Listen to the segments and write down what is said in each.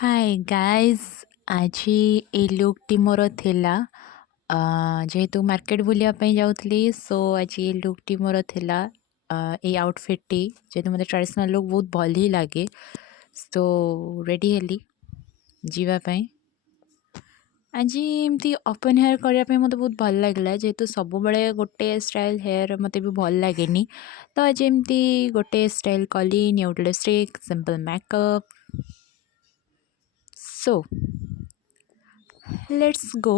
Hi guys. आज ये लुकटी मोर थिला जेहेतु मार्केट बुलिया जाऊली सो आज ये लुकटी मोर थिला ये आउटफिट जेहेतु मतलब ट्रेडिशनल लुक बहुत भल ही लगे सो रेडी हेली जीवाई आज एमती ओपन हेयर करने मत बहुत भल लगे जेहेतु सब बड़े गोटे स्टाइल हेयर मत भी भल लगे तो आज एमती गोटे स्टाइल कली nude lipstick simple makeup so let's go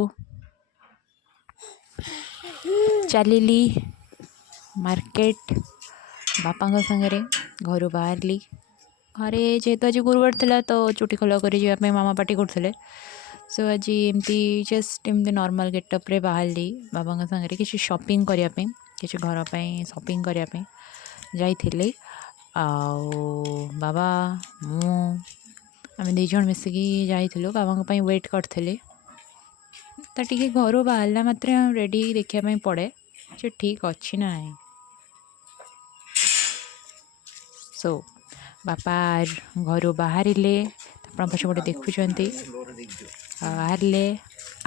चलिली मार्केट बापा सागरे घर बाहरली घरे जेहेतु आज गुरुवार थिला तो चुटी खोला कर मामा पार्टी करते सो आज एमती जस्ट एमती नॉर्मल गेटअप रे बाहरली बाबा सागरे किसी शॉपिंग करने किसी घर पर शॉपिंग करने जाइली बाबा मु आम दीज मिसिकी जाइलु बाबा वेट करते तो टी घर बाहरला मात्र रेडी देखापी पड़े जो ठीक अच्छी ना सो बापा घर बाहर पछपटे देखुं बाहर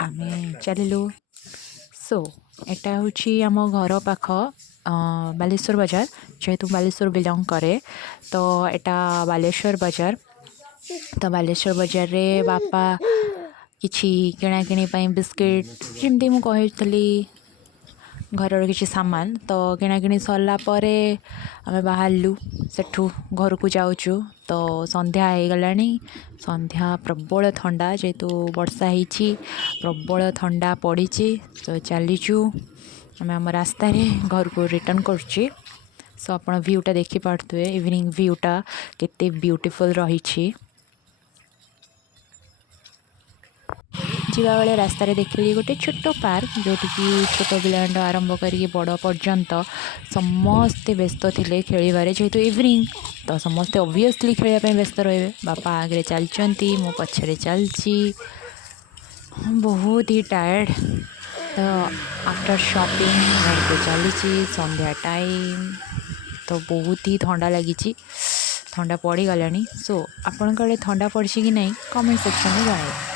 आम चलू सो एटा हूँ आम घर पाख बालेश्वर बाजार जेहेतु बालेश्वर बिलंग करे तो एटा बालेश्वर बाजार तो बालेश्वर बाजार रे बापा किछि किणाकिणी बिस्किट जमती मुझे घर किसी सामान तो किणाकिणी सरला आम बाहरलु सेठू घर को जाऊँ तो संध्या हो गला संध्या प्रबल ठंडा जेहेतु वर्षा होती प्रबल ठंडा पड़ी तो चलीचु आम आम रास्तार घर को रिटर्न करुच्ची सो आप व्यूटा देखिपे इवनिंग व्यूटा केते ब्यूटीफुल रही जीवा बेले रास्तार देखिली गोटे छोट पार्क जोटि छोट पिलांड आरंभ करके बड़ पर्यंत समस्ते व्यस्त थे खेल जेहेतु इवनिंग तो समस्ते ऑब्वियसली खेलने व्यस्त रहे बापा आगे चलती मो पछरे चलची बहुत ही टायर्ड तो आफ्टर शॉपिंग घर को चली संध्या टाइम तो बहुत ही ठंडा लगी ठंडा पड़ गला सो आपण ठंडा पड़ी कि नहीं कमेंट सेक्शन में जनाइए।